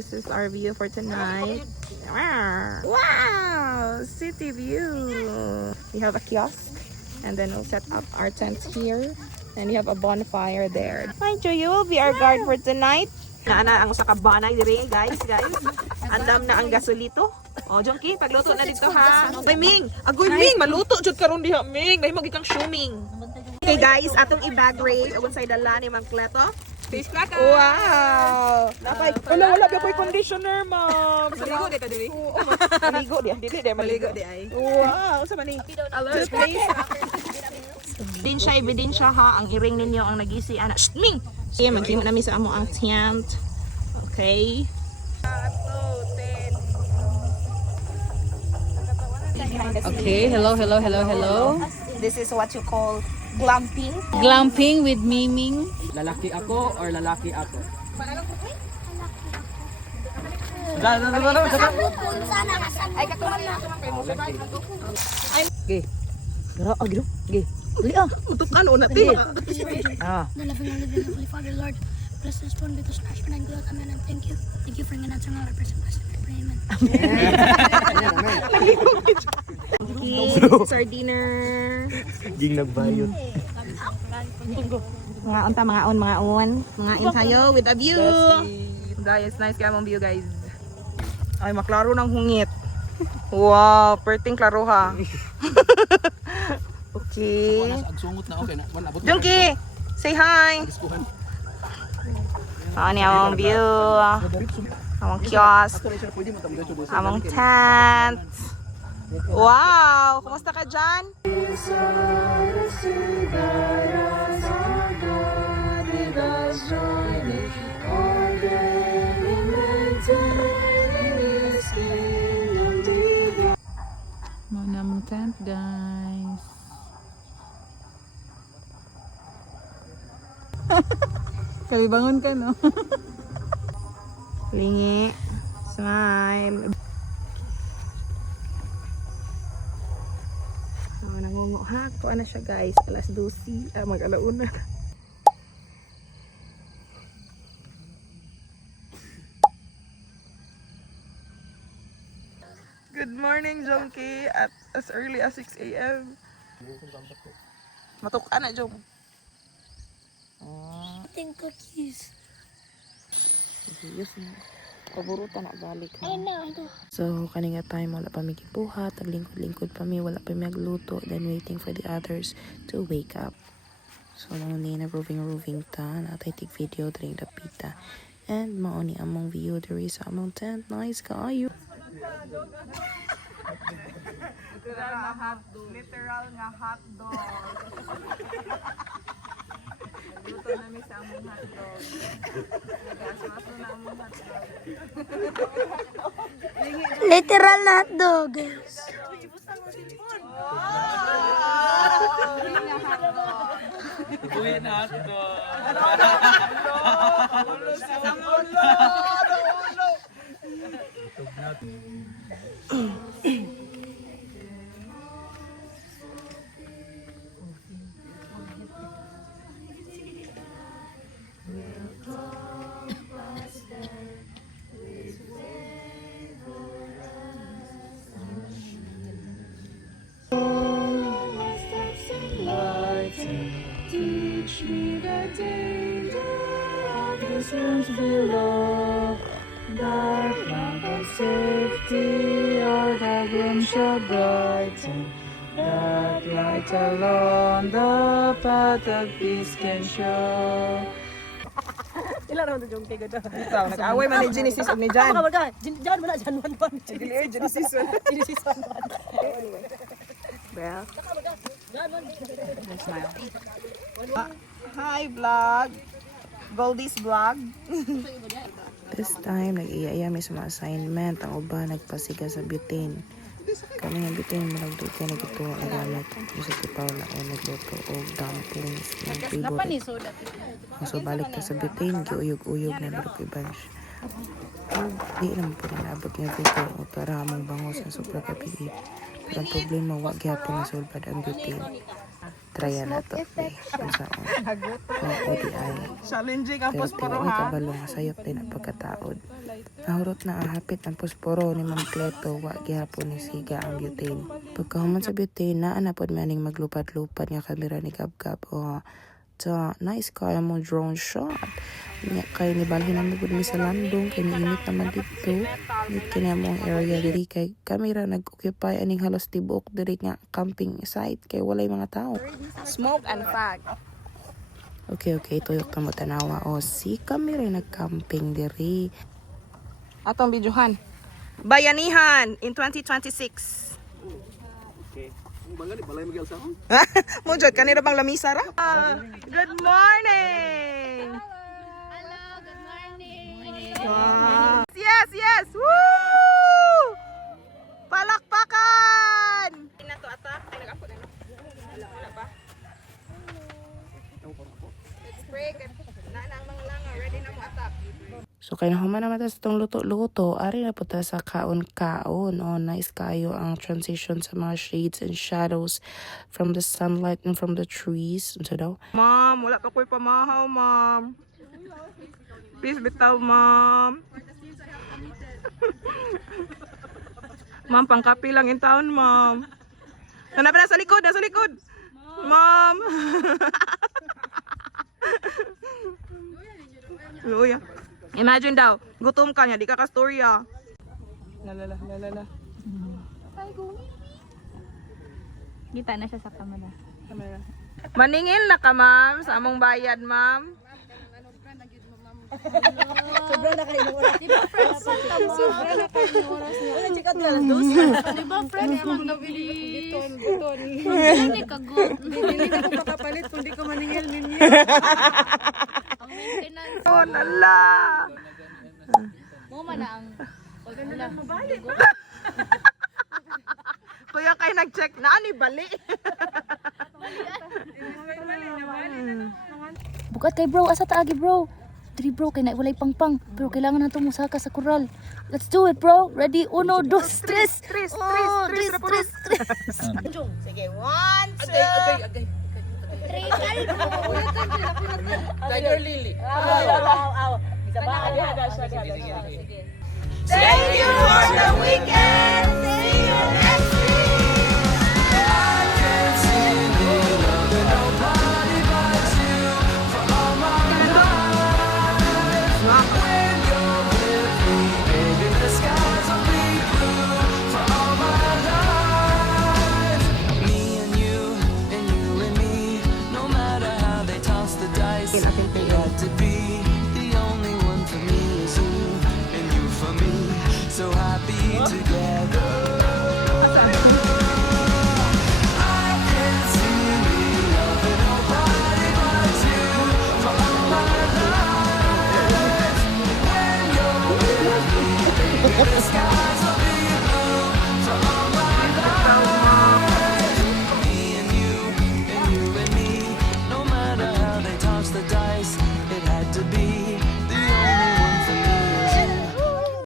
this is our view for tonight. Wow! City view. We have a kiosk, and then we'll set up our tents here. And we have a bonfire there. Hi, Jo, you will be our guard for tonight. Naana ang usa ka banay dire, guys. Andam na ang gasolito. Oh, Jonky, pagluto na dito ha. Ay, Ming! Agoy, Ming! Maluto jud karon diha, Ming! Nahimog ikang shuming. Okay, guys, atong i-bag raid. Agon sa dala ni Mang Kleto. Fish cracker! Wow! Napay, wala ba ko'y conditioner, ma'am? Maligo dito dili. Maligo di, dili maligo Maligo di ay. Wow, sa mani. Alert please. Din siya ebidensya ha, ang iring ninyo ang nagisi ana. Shh, Ming. Sige, maghimo na mi sa amo ang tent. Okay. Okay, hello. This is what you call glamping. Glamping with Miming. Lalaki ako or lalaki ako? Okay. Gara agro. Okay. Dali ah. Utukan una ti. Ah. The loving and living Holy Father, Lord, bless this one because Smash and God, amen, and thank you. Thank you for answering all our prayers and blessing. Pray, amen. Okay, this is our dinner. Ging nagbayot. Mga unta, mga on. Mga insayo with a view. Guys, nice kaya mong view, guys. Ay, maklaro ng hungit. Wow, perting klaro ha. Okay. Agsungot na okay na. Junkie, say hi. Ano yung view? Among kiosk. Among tent. Wow! Kumusta ka dyan? Muna mong tent, guys. Kalibangon ka, no? Lingi. Smile. Nangunguha. Kuha na siya, guys. Alas 12. Mag-alauna. Good morning, Jonky. At as early as 6 a.m. Matukan na, Jong. Eating cookies. Yes, paborutan na balik. I know. So, kaninga time, wala pa may kipuhat, naglingkod-lingkod pa mi, wala pa may magluto, then waiting for the others to wake up. So, mauni na roving ta, natay video during the pita. And mauni among view, there is among tent, nice kaayo. Literal nga hotdog. Luto na mi sa among hotdog. Gasmaso na among hotdog. Literal na hotdog. Uwi na ito. Teach me the danger of this world below. Dark lamp of safety, all the room shall brighten. That light alone the path of peace can show. Ilan naman ito yung tiga dyan? Nag-away man ni Genesis o ni Jan. Jan wala, Jan 1-1. Genesis 1. Genesis 1-1. Well, smile. Hi vlog. Goldie's vlog. This time nag-iya-iya may sa mga assignment. Ang uba nagpasiga sa butane. Kami nga butane malagdod kayo nagituwa ang gamit. Isa si Paula ay nagluto o dumplings ng favorite. So balik ta sa butane, giuyog-uyog na laro kay Bansh. Di naman po rin naabot nga video o para hamong bangos na sobra kapiit. Pero ang problema, wag gyapon na sulbad ang butane. Trya na to. Unsa o di ay. Challenging ang Pero posporo may ha. kabalo nga sayop din ang pagkataod. Nahurot na ahapit ang posporo ni Ma'am Cleto wa gihapon ni siga ang butane. Pagkahuman sa butane naa na pod maning maglupad-lupad nga kamera ni Gab-Gab o nice kaya mo drone shot. Nya kay ni balhin na mo mi sa landong kay niinit naman dito. Init kini among area diri kay kamera nag-occupy aning halos tibuok diri nga camping site kay walay mga tao. Smoke and fag. Okay, tuyok ta mo tanawa. O si kamera nag-camping diri. Atong videohan. Bayanihan in 2026. Okay. Bangga ni balay Miguel sa. Mo jud kanira bang lamisa ra? Good morning. Hello, good morning. Wow. Yes. Woo! Palakpakan. Ina to ata. Ay nag-ako na. Wala pa. Let's break. Na ang mga langa ready na mo attack. So kay nahuman naman ta sa itong luto-luto, ari na po ta sa kaon-kaon. O nice kayo ang transition sa mga shades and shadows from the sunlight and from the trees. Unsa daw? Ma'am, wala ka ko'y pamahaw, ma'am. Please bitaw, ma'am. Ma'am, pangkapi lang in town, ma'am. Hanap na sa likod, nasa likod. Ma'am. Luya. Imagine daw, gutom ka niya, di ka kastorya. Lalala. Kita na siya sa camera. Maningil na ka, ma'am, sa among bayad, ma'am. Sobra na kayo oras. Di ba, friend? Sobra na kayo oras niya. Wala, chikat na alas 12. Di ba, friend? Magkabili. Buton. Hindi ka good. Hindi ka ko makapalit kung di ko maningil ninyo. Ang maintenance. Oh, nala. Mo man na ang... Kuya kay nag-check na, ani bali. Bukat kay bro, asa taagi bro? Diri bro, kay na walay pangpang. Pero kailangan nato musaka sa koral. Let's do it bro. Ready? 1, 2, 3. Tres. Sige, 1, 2. Tiger Lily. Thank you for the weekend. See you next To be the only one for me is you, and you for me, so happy together. I can't see me loving nobody but you for all my life. When you're with me, baby, the skies